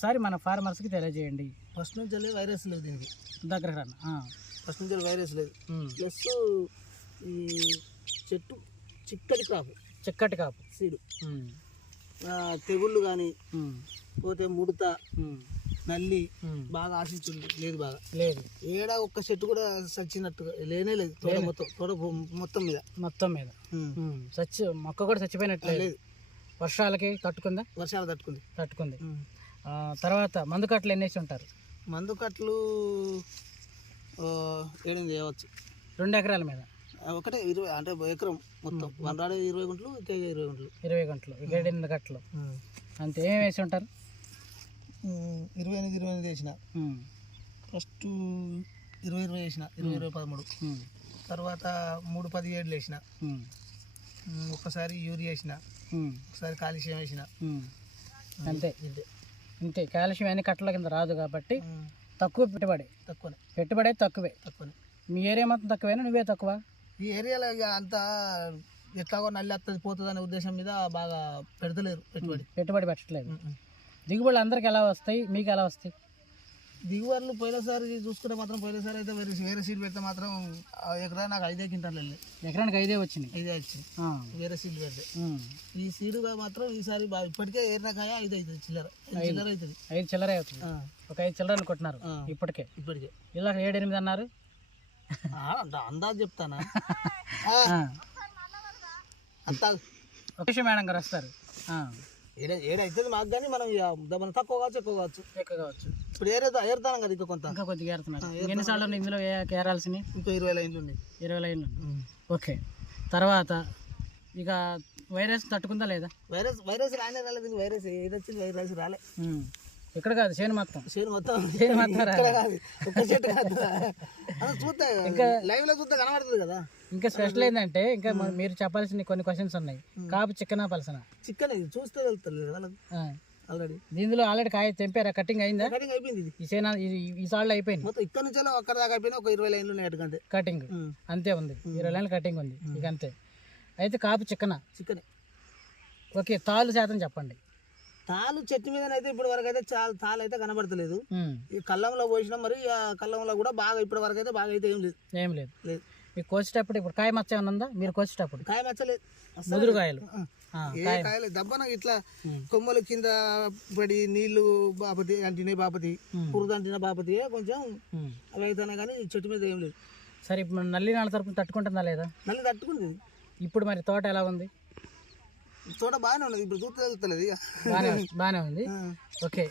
ఒకసారి మన ఫార్మర్స్కి తెలియజేయండి. ఫస్ట్ నుంచి వైరస్ లేదు దీనికి, దగ్గర రండి. ఫస్ట్ నుంచి వైరస్ లేదు. ప్లస్ ఈ చెట్టు చిక్కటి కాపు సీడు, తెగుళ్ళు కానీ పోతే ముడత నల్లి బాగా ఆశించింది లేదు, బాగా లేదు. ఏడా ఒక్క చెట్టు కూడా చచ్చినట్టుగా లేనే లేదు. తోట మొత్తం మీద మొక్క కూడా చచ్చిపోయినట్టు లేదు. వర్షాలకి తట్టుకుందా? వర్షాలు తట్టుకుంది. తర్వాత మందు కట్టలు ఎన్నేసి ఉంటారు? మందు కట్టలు 7 చేయవచ్చు. 2 ఎకరాల మీద ఒకటే 20 అంటే ఎకరం మొత్తం 20 గుంటలు, 20 గంటలు, 8 గంటలు అంతే. ఏమేమి వేసి ఉంటారు? 28 వేసిన. ఫస్ట్ 20 వేసిన, 20-13. తర్వాత 3-17 వేసిన. ఒక్కసారి యూరియా వేసిన, ఒకసారి కాల్షియం వేసిన. అంతే కాల్షియం అన్ని కట్టల కింద రాదు కాబట్టి తక్కువ పెట్టుబడి తక్కువే. మీ ఏరియా మొత్తం తక్కువేనా, నువ్వే తక్కువ? ఈ ఏరియాలో అంతా ఎట్లాగో నల్లి వస్తుంది పోతుంది అనే ఉద్దేశం మీద బాగా పెడతలేరు, పెట్టుబడి పెట్టట్లేదు. దిగుబడులు అందరికి ఎలా వస్తాయి, మీకు ఎలా వస్తాయి? దిగుబడులు పోయినసారి చూసుకుంటే మాత్రం, పోయినసారి అయితే వేరే సీడ్ పెడితే మాత్రం ఎకరా నాకు 5 క్వింటాలు వెళ్ళాయి. ఎకరానికి 5 వచ్చినాయి. 5 వచ్చింది వేరే సీడ్ పెడితే. ఈ సీడుగా మాత్రం ఈసారి ఇప్పటికే ఏరినకాయ 5 అవుతుంది, చిల్లర అవుతుంది. 5 చిల్లర అవుతుంది. ఒక 5 చిల్లరలు కొట్టినారు ఇప్పటికే. ఇలా 7-8 అన్నారు. అందాజు చెప్తానా? ఒక విషయం మేడం గారు వస్తారు. 7 అవుతుంది మాకు, కానీ మనం తక్కువ కావచ్చు ఎక్కువ కావచ్చు. ఇప్పుడు ఏరుతాను కదా, ఇంకా కొద్దిగా ఏరుతున్నారు. ఎన్నిసార్లు ఇందులో ఏరాల్సినవి? ఇంకా 20 లైన్లు ఉన్నాయి. 20 లైన్లు. ఓకే. తర్వాత ఇక వైరస్ తట్టుకుందా లేదా? వైరస్ రానే రాలేదు. వైరస్ ఏది వచ్చింది, వైరస్ రాలే. ఇక్కడ కాదు, చేను మొత్తం చూస్తే ఇంకా లైవ్ లో చూస్తే కనబడుతుంది కదా. ఇంకా స్పెషల్ ఏంటంటే, ఇంకా మీరు చెప్పాల్సిన కొన్ని క్వశ్చన్స్ ఉన్నాయి. కాపు చికెన్ పలసన? చికెన్ చూస్తే వెళ్తుంది ఆల్రెడీ. దీనిలో ఆల్రెడీ కాయ తెంపారా? కటింగ్ అయిందా? కటింగ్ అయిపోయింది. ఈ సార్లు అయిపోయింది మొత్తం. ఇక్కడ నుంచి అక్కడ దాకా అయిపోయింది. ఒక 20 లైన్లు ఉన్నాయి కటింగ్. అంతే ఉంది, 20 లైన్లు కటింగ్ ఉంది ఇక అంతే. అయితే కాపు చికెన్. ఓకే. తాలు శాతం చెప్పండి. తాలు చెట్టు మీద అయితే ఇప్పటి వరకు అయితే తాలు అయితే కనబడతలేదు. ఈ కల్లంలో పోసినాం, మరి కల్లంలో కూడా బాగా ఇప్పటి వరకు అయితే బాగా అయితే ఏం లేదు. మీకు కోసేటప్పుడు ఇప్పుడు కాయ మచ్చ ఏమైనా ఉందా? మీరు కోసేటప్పుడు కాయ మచ్చలేదు, ముదురు కాయలు. కాయలు దబ్బన ఇట్లా కొమ్మలు కింద పడి నీళ్లు బాపతి అంటినే బాపతి, పురుగు అంటిన బాపతి కొంచెం అవి అవుతాయి, కానీ చెట్టు మీద ఏం లేదు. సరే, ఇప్పుడు నల్లి నాళ్ళ తరపున తట్టుకుంటుందా లేదా? నల్లి తట్టుకుంటుంది. ఇప్పుడు మరి తోట ఎలా ఉంది? తోట బాగానే ఉన్నది. ఇప్పుడు చూస్తే వెళ్తలేదు, బాగానే ఉంది. ఓకే.